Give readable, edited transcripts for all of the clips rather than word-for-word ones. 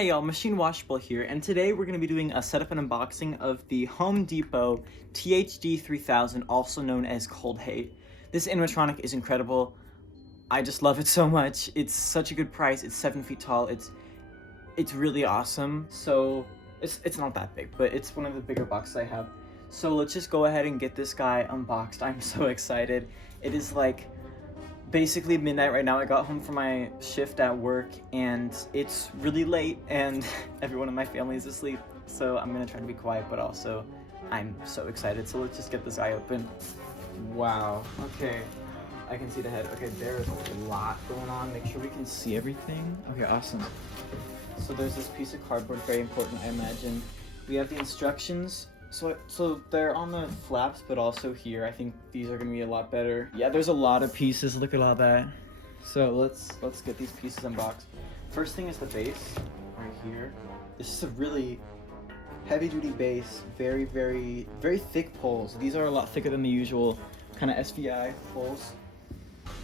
Hey y'all, Machine Washable here, and today we're going to be doing a setup and unboxing of the Home Depot THD 3000, also known as Cold Hate. This animatronic is incredible. I just love it so much. It's such a good price. It's 7 feet tall. It's really awesome. So it's not that big, but it's one of the bigger boxes I have. So let's just go ahead and get this guy unboxed. I'm so excited. It is like basically midnight right now. I got home from my shift at work and it's really late and everyone in my family is asleep, so I'm gonna try to be quiet, but also I'm so excited. So let's just get this eye open. Wow, okay, I can see the head. Okay, there is a lot going on. Make sure we can see everything. Okay, awesome. So there's this piece of cardboard, very important, I imagine. We have the instructions. So they're on the flaps, but also here. I think these are gonna be a lot better. Yeah, there's a lot of pieces. Look at all that. So let's get these pieces unboxed. First thing is the base right here. This is a really heavy-duty base. Very, very, very thick poles. These are a lot thicker than the usual kind of SVI poles.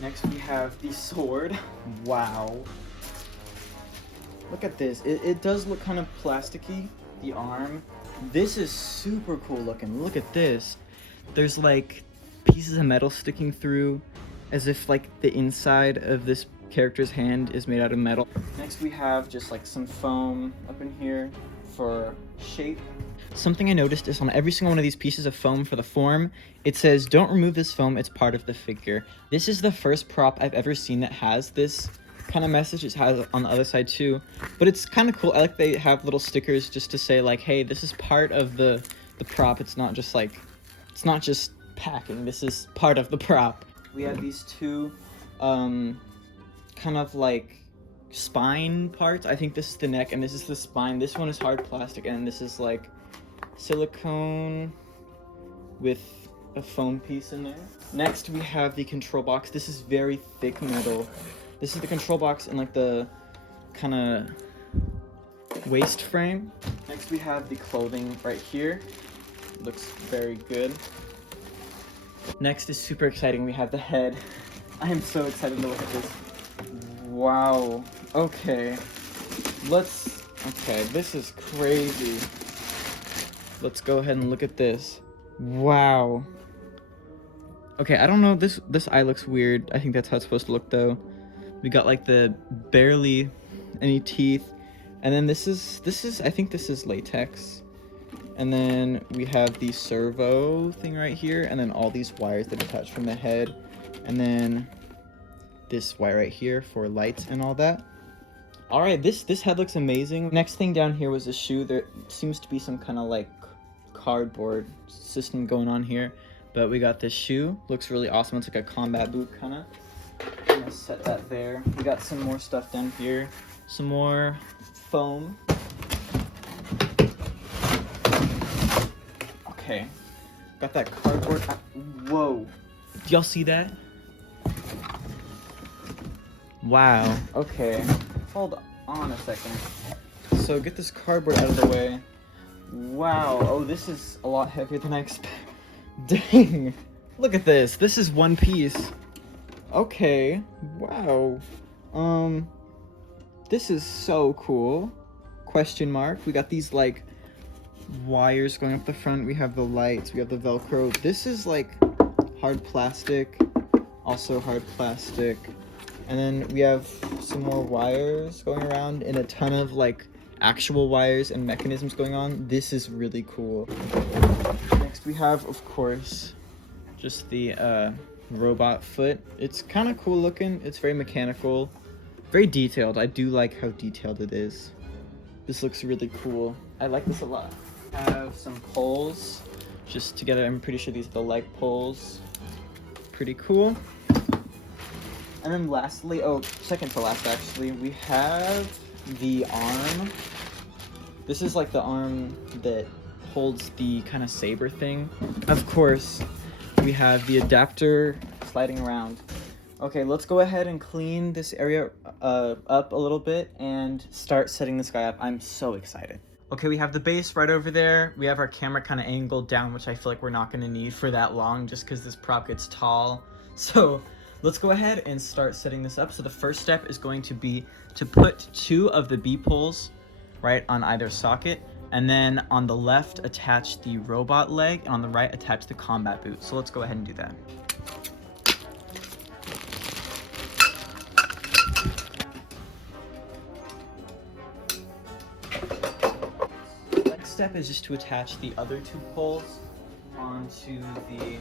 Next we have the sword. Wow. Look at this. It does look kind of plasticky. The arm. This is super cool looking. Look at this. There's like pieces of metal sticking through as if like the inside of this character's hand is made out of metal. Next we have just like some foam up in here for shape. Something I noticed is on every single one of these pieces of foam for the form, it says, "Don't remove this foam, it's part of the figure." This is the first prop I've ever seen that has this kind of message. It has on the other side too, but it's kind of cool. I like they have little stickers just to say like, hey, this is part of the prop. It's not just packing. This is part of the prop. We have these two kind of like spine parts. I think this is the neck and this is the spine. This one is hard plastic and this is like silicone with a foam piece in there. Next we have the control box. This is very thick metal. This is the control box and like the kind of waist frame. Next we have the clothing right here. Looks very good. Next is super exciting. We have the head. I am so excited to look at this. Wow. Okay. Okay, this is crazy. Let's go ahead and look at this. Wow. Okay, I don't know. This eye looks weird. I think that's how it's supposed to look though. We got like the barely any teeth, and then this is I think this is latex, and then we have the servo thing right here, and then all these wires that attach from the head, and then this wire right here for lights and all that. All right, this head looks amazing. Next thing down here was a shoe. There seems to be some kind of like cardboard system going on here, but we got this shoe. Looks really awesome. It's like a combat boot kind of. I'm gonna set that there. We got some more stuff down here. Some more foam. Okay. Got that cardboard. Whoa. Do y'all see that? Wow. Okay. Hold on a second. So get this cardboard out of the way. Wow. Oh, this is a lot heavier than I expected. Dang. Look at this. This is one piece. Okay, wow. This is so cool. Question mark. We got these like wires going up the front. We have the lights. We have the Velcro. This is like hard plastic. Also hard plastic. And then we have some more wires going around and a ton of like actual wires and mechanisms going on. This is really cool. Next we have, of course, just the robot foot. It's kind of cool looking. It's very mechanical, very detailed. I do like how detailed it is. This looks really cool. I like this a lot. I have some poles just together. I'm pretty sure these are the leg poles. Pretty cool. And then lastly, oh, second to last actually, we have the arm. This is like the arm that holds the kind of saber thing. Of course, we have the adapter sliding around. Okay, let's go ahead and clean this area up a little bit and start setting this guy up. I'm so excited. Okay, we have the base right over there. We have our camera kind of angled down, which I feel like we're not gonna need for that long just because this prop gets tall. So let's go ahead and start setting this up. So the first step is going to be to put two of the B-poles right on either socket. And then on the left, attach the robot leg, and on the right, attach the combat boot. So let's go ahead and do that. Next step is just to attach the other two poles onto the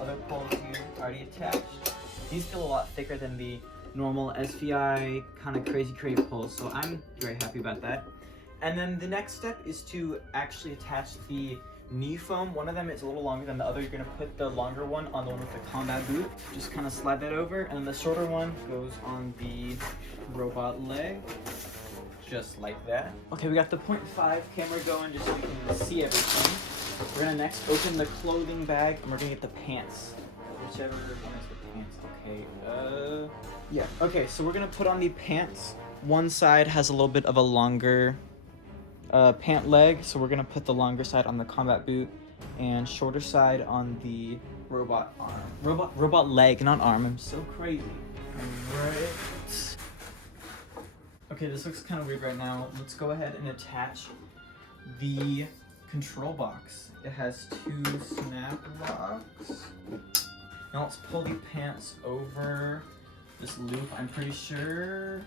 other poles you already attached. These feel a lot thicker than the normal SVI kind of crazy poles, so I'm very happy about that. And then the next step is to actually attach the knee foam. One of them is a little longer than the other. You're gonna put the longer one on the one with the combat boot. Just kind of slide that over, and then the shorter one goes on the robot leg, just like that. Okay, we got the 0.5 camera going just so we can see everything. We're gonna next open the clothing bag, and we're gonna get the pants. Whichever one is the pants. Okay, yeah. Okay, so we're gonna put on the pants. One side has a little bit of a longer pant leg, so we're gonna put the longer side on the combat boot and shorter side on the robot arm. Robot leg, not arm. I'm so crazy. Alright. Okay, this looks kind of weird right now. Let's go ahead and attach the control box. It has 2 snap locks. Now let's pull the pants over this loop, I'm pretty sure.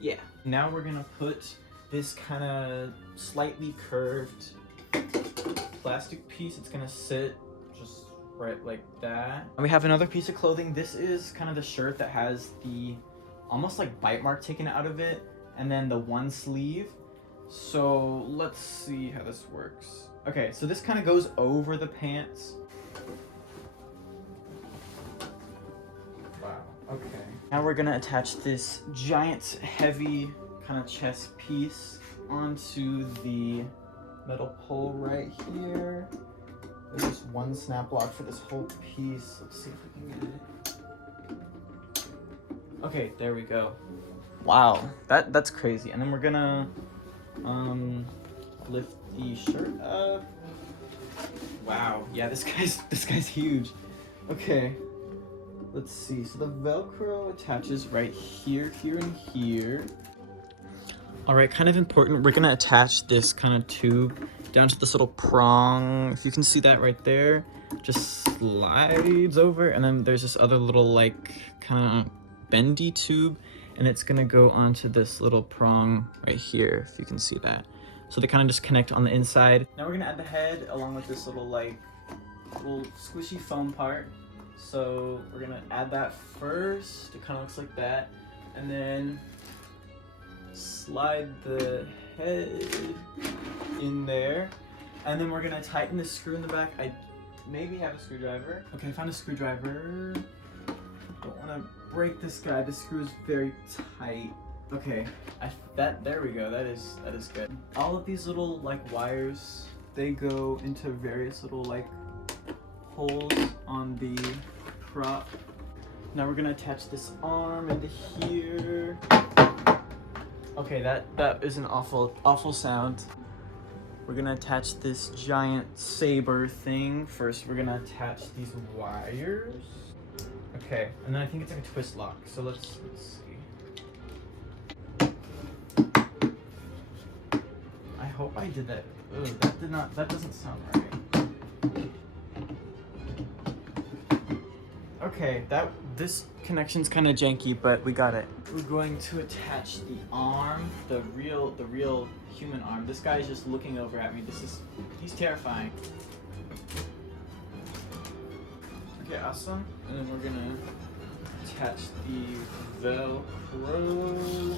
Yeah. Now we're gonna put this kind of slightly curved plastic piece. It's gonna sit just right like that. And we have another piece of clothing. This is kind of the shirt that has the almost like bite mark taken out of it, and then the one sleeve. So let's see how this works. Okay, so this kind of goes over the pants. Wow, okay. Now we're gonna attach this giant, heavy kind of chest piece onto the metal pole right here. There's just one snap lock for this whole piece. Let's see if we can get it. Okay, there we go. Wow, that's crazy. And then we're gonna lift the shirt up. Wow, yeah, this guy's huge. Okay, let's see. So the Velcro attaches right here, here, and here. All right, kind of important. We're gonna attach this kind of tube down to this little prong. If you can see that right there, just slides over, and then there's this other little like kind of bendy tube, and it's gonna go onto this little prong right here, if you can see that. So they kind of just connect on the inside. Now we're gonna add the head along with this little like little squishy foam part. So we're gonna add that first. It kind of looks like that, and then slide the head in there, and then we're gonna tighten the screw in the back. I maybe have a screwdriver. Okay, I found a screwdriver. Don't want to break this guy. This screw is very tight. Okay, there we go. That is good. All of these little like wires, they go into various little like holes on the prop. Now we're gonna attach this arm into here. Okay, that is an awful sound. We're gonna attach this giant saber thing. First, we're gonna attach these wires. Okay, and then I think it's like a twist lock. So let's see. I hope I did that. Ugh, that doesn't sound right. Okay, this connection's kind of janky, but we got it. We're going to attach the arm, the real human arm. This guy's just looking over at me. He's terrifying. Okay, awesome. And then we're gonna attach the Velcro.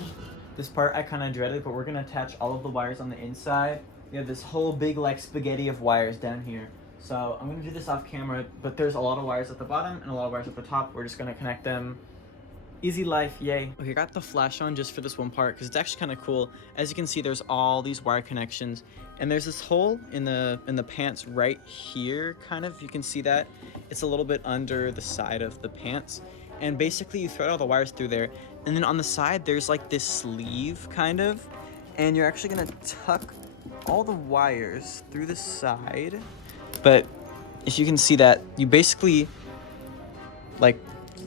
This part I kind of dreaded, but we're gonna attach all of the wires on the inside. We have this whole big like spaghetti of wires down here. So I'm gonna do this off camera, but there's a lot of wires at the bottom and a lot of wires at the top. We're just gonna connect them. Easy life, yay. Okay, I got the flash on just for this one part because it's actually kind of cool. As you can see, there's all these wire connections, and there's this hole in the pants right here, kind of. You can see that. It's a little bit under the side of the pants, and basically you thread all the wires through there, and then on the side there's like this sleeve, kind of, and you're actually gonna tuck all the wires through the side. But if you can see that, you basically like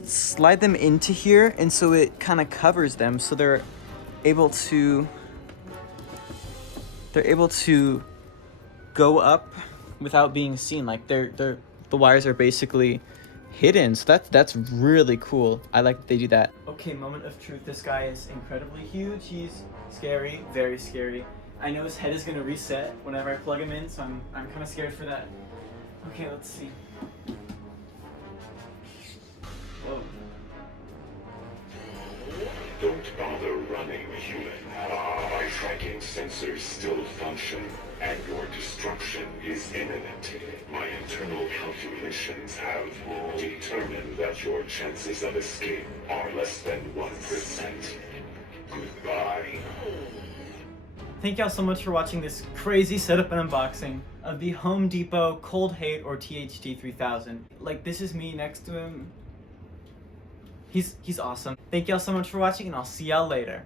slide them into here, and so it kind of covers them so they're able to they're able to go up without being seen. Like the wires are basically hidden. So that's really cool. I like that they do that. Okay, moment of truth. This guy is incredibly huge. He's scary, very scary. I know his head is gonna reset whenever I plug him in, so I'm kind of scared for that. Okay, let's see. Whoa. Don't bother running, human. My tracking sensors still function, and your destruction is imminent. My internal calculations have determined that your chances of escape are less than 1%. Goodbye. Thank y'all so much for watching this crazy setup and unboxing of the Home Depot Cold Hate or THD 3000. Like, this is me next to him. He's awesome. Thank y'all so much for watching, and I'll see y'all later.